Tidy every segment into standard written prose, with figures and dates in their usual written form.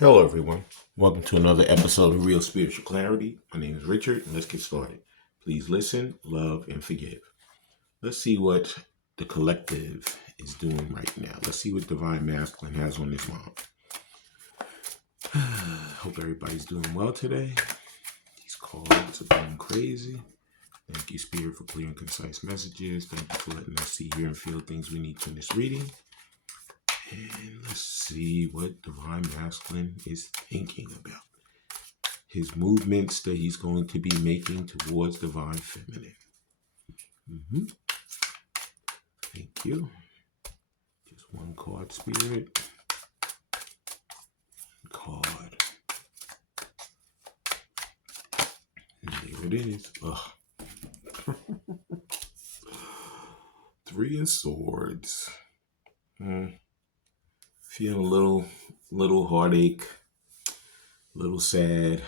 Hello, everyone. Welcome to another episode of Real Spiritual Clarity. My name is Richard, and let's get started. Please listen, love, and forgive. Let's see what the collective is doing right now. Let's see what Divine Masculine has on his mind. Hope everybody's doing well today. These cards are going crazy. Thank you, Spirit, for clear and concise messages. Thank you for letting us see, hear, and feel things we need to in this reading. And let's see what Divine Masculine is thinking about. His movements that he's going to be making towards Divine Feminine. Thank you. Just one card, Spirit. Card. And there it is. Ugh. Three of Swords. Feeling a little heartache, a little sad,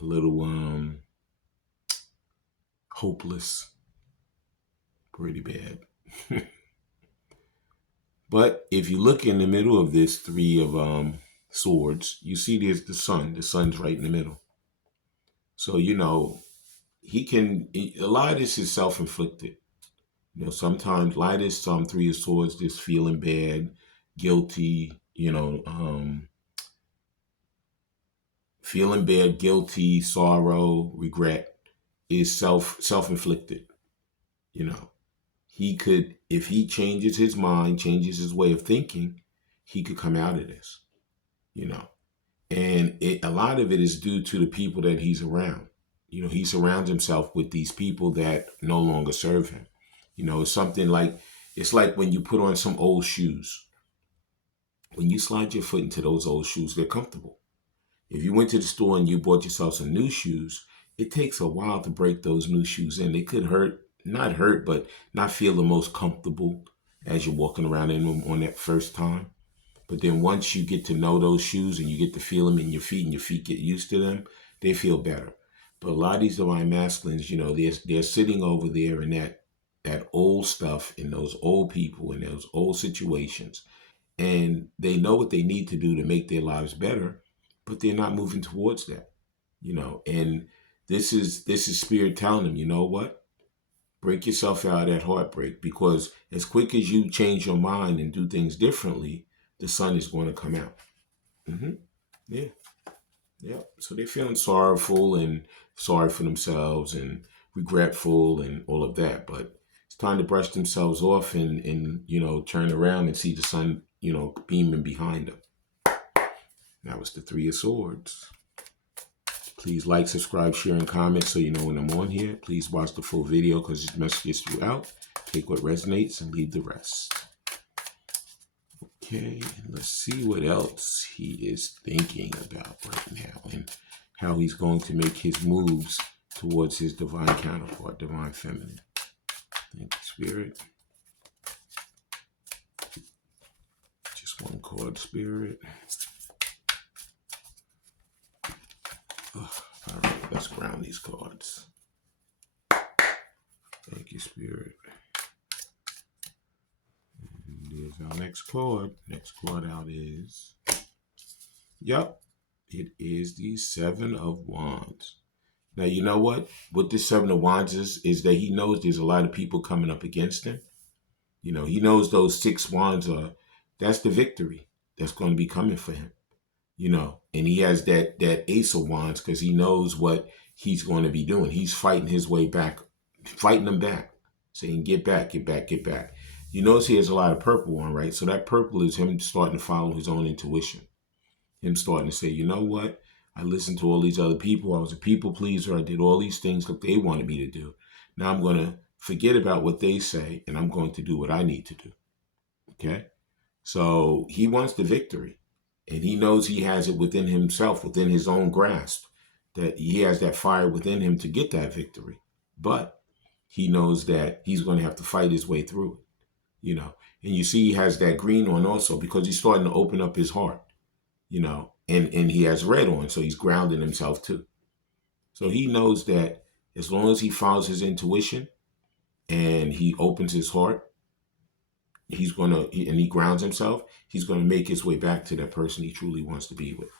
a little hopeless. Pretty bad. But if you look in the middle of this Three of Swords, you see there's the sun. The sun's right in the middle. So, a lot of this is self-inflicted. Sometimes a lot of this Three of Swords, just feeling bad, guilty, feeling bad, guilty, sorrow, regret is self-inflicted. He could, if he changes his mind, changes his way of thinking, he could come out of this, and a lot of it is due to the people that he's around. He surrounds himself with these people that no longer serve him. It's like when you put on some old shoes. When you slide your foot into those old shoes, they're comfortable. If you went to the store and you bought yourself some new shoes, it takes a while to break those new shoes in. They could not hurt, but not feel the most comfortable as you're walking around in them on that first time. But then once you get to know those shoes and you get to feel them in your feet and your feet get used to them, they feel better. But a lot of these Divine Masculines, they're sitting over there in that old stuff, in those old people, in those old situations. And they know what they need to do to make their lives better, but they're not moving towards that, and this is Spirit telling them, you know what? Break yourself out of that heartbreak, because as quick as you change your mind and do things differently, the sun is going to come out. Yeah. So they're feeling sorrowful and sorry for themselves and regretful and all of that. But it's time to brush themselves off and turn around and see the sun, beaming behind them. That was the Three of Swords. Please like, subscribe, share, and comment so you know when I'm on here. Please watch the full video because this message gets throughout. Take what resonates and leave the rest. Okay, and let's see what else he is thinking about right now and how he's going to make his moves towards his divine counterpart, Divine Feminine. Thank you, Spirit. Just one card, Spirit. All right, let's ground these cards. Thank you, Spirit. And there's our next card. Next card out is, it is the Seven of Wands. Now, you know what? What the Seven of Wands is that he knows there's a lot of people coming up against him. He knows those six wands that's the victory that's going to be coming for him. And he has that Ace of Wands because he knows what he's going to be doing. He's fighting his way back, fighting them back, saying, get back, get back, get back. You notice he has a lot of purple on, right? So that purple is him starting to follow his own intuition. Him starting to say, you know what? I listened to all these other people. I was a people pleaser. I did all these things that they wanted me to do. Now I'm going to forget about what they say, and I'm going to do what I need to do. Okay? So he wants the victory. And he knows he has it within himself, within his own grasp, that he has that fire within him to get that victory. But he knows that he's going to have to fight his way through it, And you see he has that green on also because he's starting to open up his heart, and he has red on, so he's grounding himself too. So he knows that as long as he follows his intuition and he opens his heart and he grounds himself, he's gonna make his way back to that person he truly wants to be with.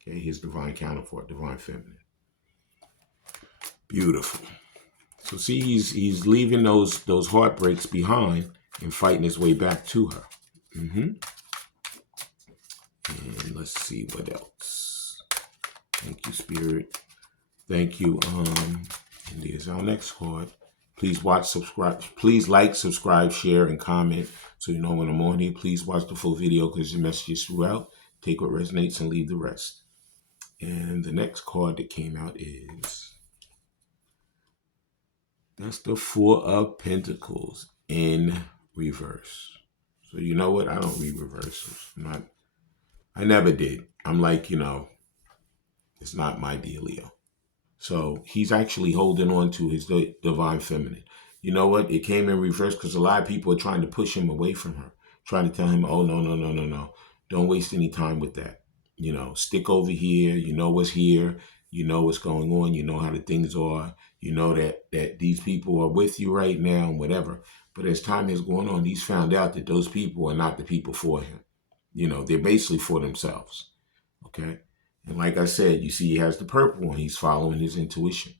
Okay, his divine counterpart, divine feminine. Beautiful. So see, he's leaving those heartbreaks behind and fighting his way back to her. And let's see what else. Thank you, Spirit. Thank you. And there's our next card. Please watch, subscribe. Please like, subscribe, share, and comment so you know when I'm on here. Please watch the full video because the message is throughout. Take what resonates and leave the rest. And the next card that came out is, that's the Four of Pentacles in reverse. So you know what? I don't read reversals. I never did. I'm like, it's not my dealio. So he's actually holding on to his divine feminine. You know what? It came in reverse because a lot of people are trying to push him away from her, trying to tell him, oh, no. Don't waste any time with that. Stick over here. You know what's here. You know what's going on. You know how the things are. You know that these people are with you right now and whatever. But as time has gone on, he's found out that those people are not the people for him. They're basically for themselves. Okay? And like I said, you see he has the purple one. He's following his intuition.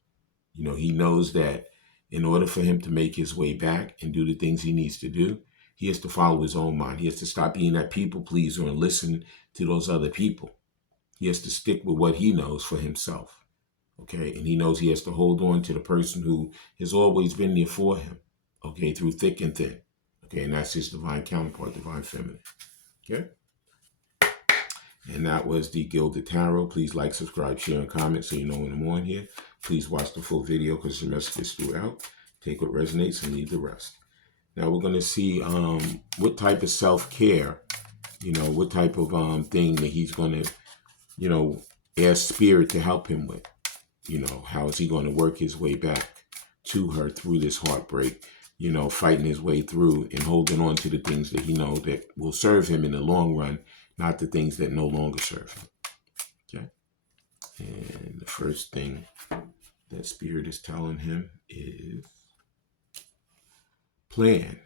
He knows that in order for him to make his way back and do the things he needs to do, he has to follow his own mind. He has to stop being that people pleaser and listen to those other people. He has to stick with what he knows for himself. Okay? And he knows he has to hold on to the person who has always been there for him. Okay? Through thick and thin. Okay? And that's his divine counterpart, divine feminine. Okay? And that was the Gilded Tarot. Please like, subscribe, share, and comment so you know when I'm on here. Please watch the full video because the message is throughout. Take what resonates and leave the rest. Now we're going to see what type of self-care, what type of thing that he's going to, ask Spirit to help him with. How is he going to work his way back to her through this heartbreak, fighting his way through and holding on to the things that he knows that will serve him in the long run, not the things that no longer serve him. Okay? And the first thing that Spirit is telling him is plan.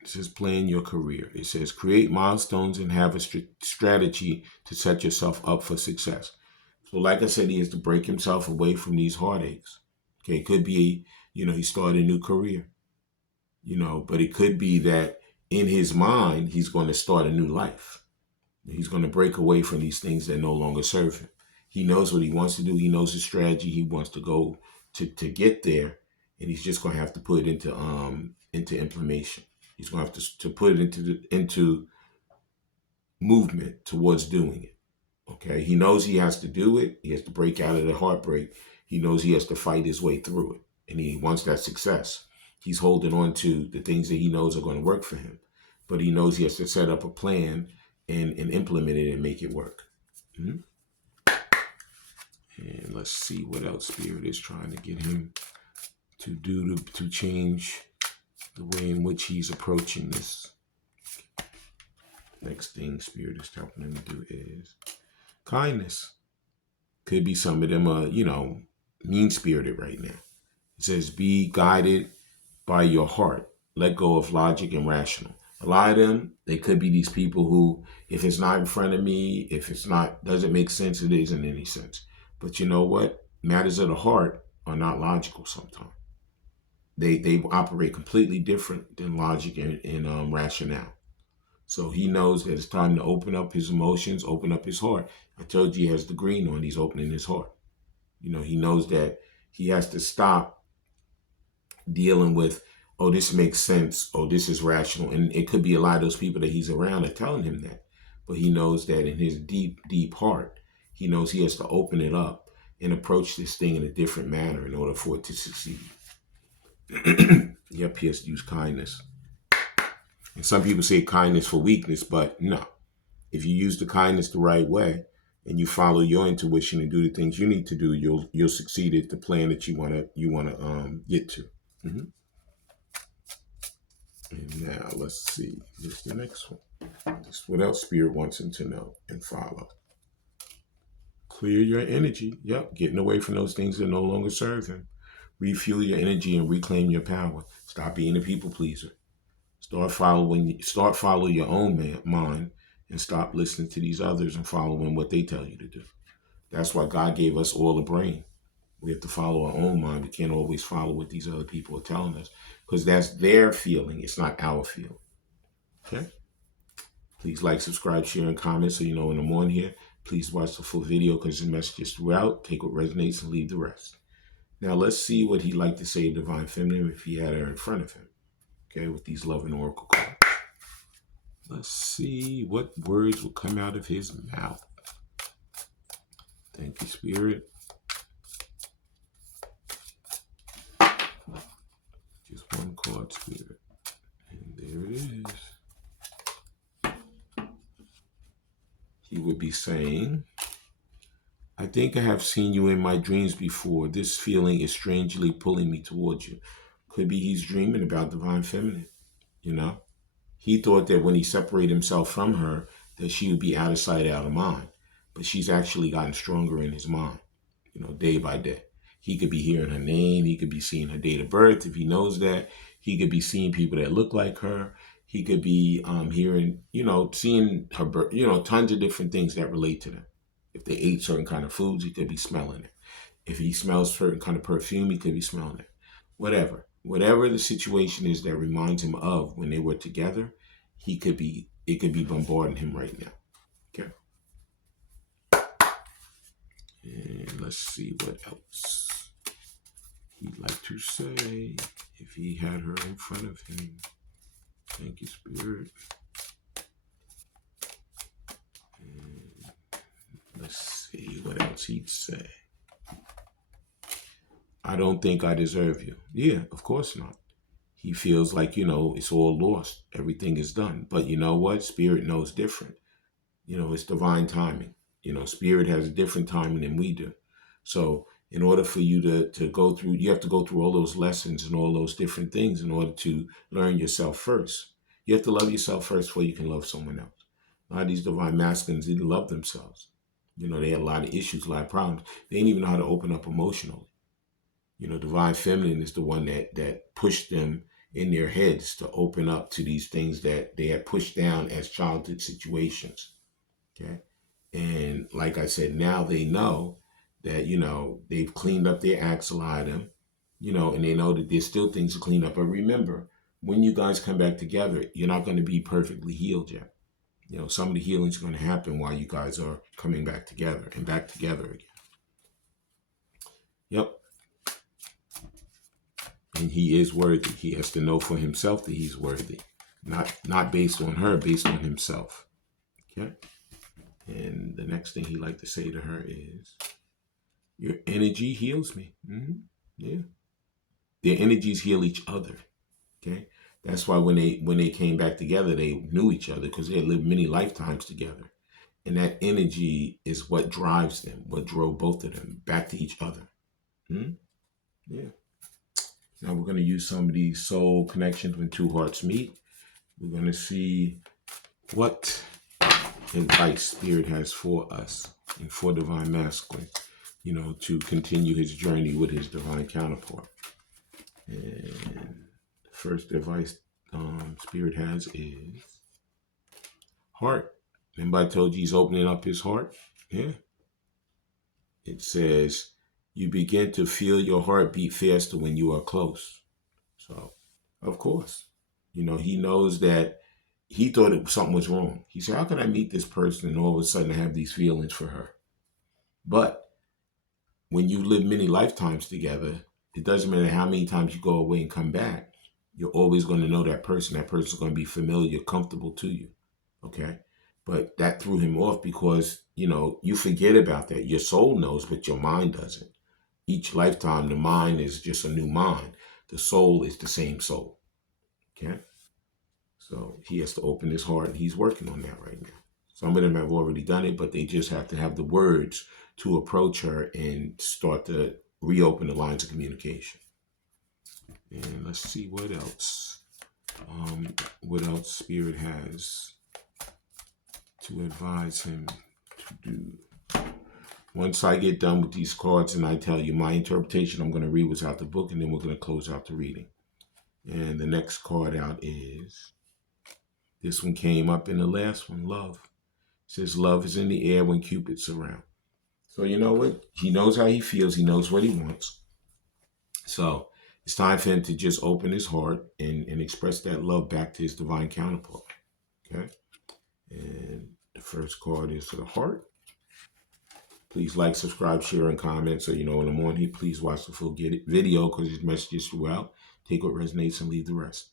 It says plan your career. It says create milestones and have a strategy to set yourself up for success. So like I said, he has to break himself away from these heartaches. Okay, it could be, he started a new career. But it could be that in his mind, he's going to start a new life. He's going to break away from these things that no longer serve him. He knows what he wants to do. He knows the strategy he wants to go to get there. And he's just going to have to put it into implementation. He's going to have to put it into movement towards doing it. Okay. He knows he has to do it. He has to break out of the heartbreak. He knows he has to fight his way through it. And he wants that success. He's holding on to the things that he knows are going to work for him. But he knows he has to set up a plan and implement it and make it work. And let's see what else Spirit is trying to get him to do to change the way in which he's approaching this. Next thing Spirit is helping him to do is kindness. Could be some of them are, mean-spirited right now. It says be guided by your heart. Let go of logic and rational. A lot of them, they could be these people who, if it's not in front of me, if it's not, doesn't make sense, it isn't any sense. But you know what? Matters of the heart are not logical sometimes. They operate completely different than logic and rationale. So he knows that it's time to open up his emotions, open up his heart. I told you he has the green on, he's opening his heart. He knows that he has to stop dealing with, oh, this makes sense, oh, this is rational. And it could be a lot of those people that he's around are telling him that. But he knows that in his deep, deep heart, he knows he has to open it up and approach this thing in a different manner in order for it to succeed. Yep, he has to use kindness. And some people say kindness for weakness, but no. If you use the kindness the right way and you follow your intuition and do the things you need to do, you'll succeed at the plan that you wanna get to. And now let's see. This is the next one. This is what else Spirit wants him to know and follow. Clear your energy. Yep, getting away from those things that no longer serve him. Refuel your energy and reclaim your power. Stop being a people pleaser. Follow your own mind and stop listening to these others and following what they tell you to do. That's why God gave us all a brain. We have to follow our own mind. We can't always follow what these other people are telling us because that's their feeling. It's not our feeling. Okay? Please like, subscribe, share, and comment so you know when I'm on here. Please watch the full video because the message is throughout. Take what resonates and leave the rest. Now let's see what he'd like to say to Divine Feminine if he had her in front of him. Okay, with these Love and Oracle cards. Let's see what words will come out of his mouth. Thank you, Spirit. Just one card, Spirit. And there it is. He would be saying, I think I have seen you in my dreams before. This feeling is strangely pulling me towards you. Could be he's dreaming about Divine Feminine, you know? He thought that when he separated himself from her, that she would be out of sight, out of mind. But she's actually gotten stronger in his mind, you know, day by day. He could be hearing her name. He could be seeing her date of birth if he knows that. He could be seeing people that look like her. He could be hearing, you know, seeing her birth, you know, tons of different things that relate to them. If they ate certain kind of foods, he could be smelling it. If he smells certain kind of perfume, he could be smelling it. Whatever the situation is that reminds him of when they were together, it could be bombarding him right now. Okay. And let's see what else he'd like to say if he had her in front of him. Thank you, Spirit. And let's see what else he'd say. I don't think I deserve you. Yeah, of course not. He feels like, you know, it's all lost. Everything is done. But you know what? Spirit knows different. You know, it's divine timing. You know, Spirit has a different timing than we do. So in order for you to go through, you have to go through all those lessons and all those different things in order to learn yourself first. You have to love yourself first before you can love someone else. A lot of these divine masculines didn't love themselves. You know, they had a lot of issues, a lot of problems. They didn't even know how to open up emotionally. You know, Divine Feminine is the one that pushed them in their heads to open up to these things that they had pushed down as childhood situations. Okay. And like I said, now they know that, you know, they've cleaned up their acts, a lot of them, you know, and they know that there's still things to clean up. But remember, when you guys come back together, you're not going to be perfectly healed yet. You know, some of the healing is going to happen while you guys are coming back together and back together again. Yep. And he is worthy. He has to know for himself that he's worthy. Not based on her, based on himself. Okay? And the next thing he like to say to her is, your energy heals me. Mm-hmm. Yeah. Their energies heal each other. Okay? That's why when they came back together, they knew each other because they had lived many lifetimes together. And that energy is what drives them, what drove both of them back to each other. Hmm? Yeah. Now we're going to use some of these soul connections when two hearts meet. We're going to see what advice Spirit has for us and for Divine Masculine, you know, to continue his journey with his divine counterpart. And the first advice Spirit has is heart. Remember I told you he's opening up his heart? Yeah. It says, you begin to feel your heart beat faster when you are close. So, of course, you know, he knows that he thought something was wrong. He said, how can I meet this person and all of a sudden have these feelings for her? But when you live many lifetimes together, it doesn't matter how many times you go away and come back. You're always going to know that person. That person's going to be familiar, comfortable to you. Okay? But that threw him off because, you know, you forget about that. Your soul knows, but your mind doesn't. Each lifetime, the mind is just a new mind. The soul is the same soul. Okay? So he has to open his heart, and he's working on that right now. Some of them have already done it, but they just have to have the words to approach her and start to reopen the lines of communication. And let's see what else. What else Spirit has to advise him to do. Once I get done with these cards and I tell you my interpretation, I'm going to read what's out the book, and then we're going to close out the reading. And the next card out is, this one came up in the last one, love. It says love is in the air when Cupid's around. So you know what? He knows how he feels. He knows what he wants. So it's time for him to just open his heart and express that love back to his divine counterpart. Okay? And the first card is for the heart. Please like, subscribe, share, and comment so you know when I'm on here. Please watch the full video because his messages throughout. Take what resonates and leave the rest.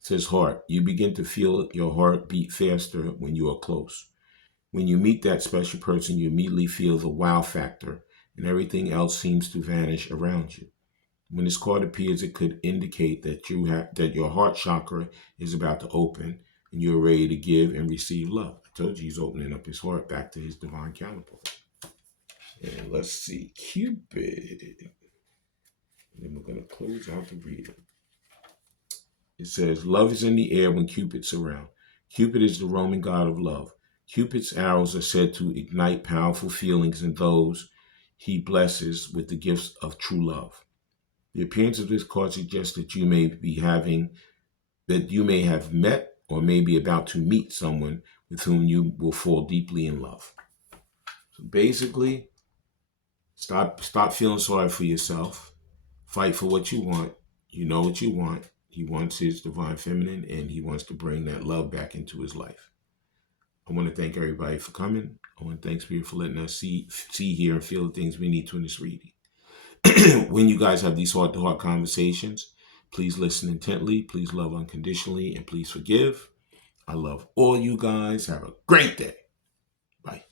It says heart. You begin to feel your heart beat faster when you are close. When you meet that special person, you immediately feel the wow factor and everything else seems to vanish around you. When this card appears, it could indicate that your heart chakra is about to open and you're ready to give and receive love. I told you he's opening up his heart back to his divine counterpart. And let's see, Cupid. And then we're going to close out the reading. It says, love is in the air when Cupid's around. Cupid is the Roman god of love. Cupid's arrows are said to ignite powerful feelings in those he blesses with the gifts of true love. The appearance of this card suggests that you may have met or may be about to meet someone with whom you will fall deeply in love. So basically, stop feeling sorry for yourself. Fight for what you want. You know what you want. He wants his divine feminine, and he wants to bring that love back into his life. I want to thank everybody for coming. I want to thank Spirit for letting us see, hear, and feel the things we need to in this reading. When you guys have these heart-to-heart conversations, please listen intently, please love unconditionally, and please forgive. I love all you guys. Have a great day. Bye.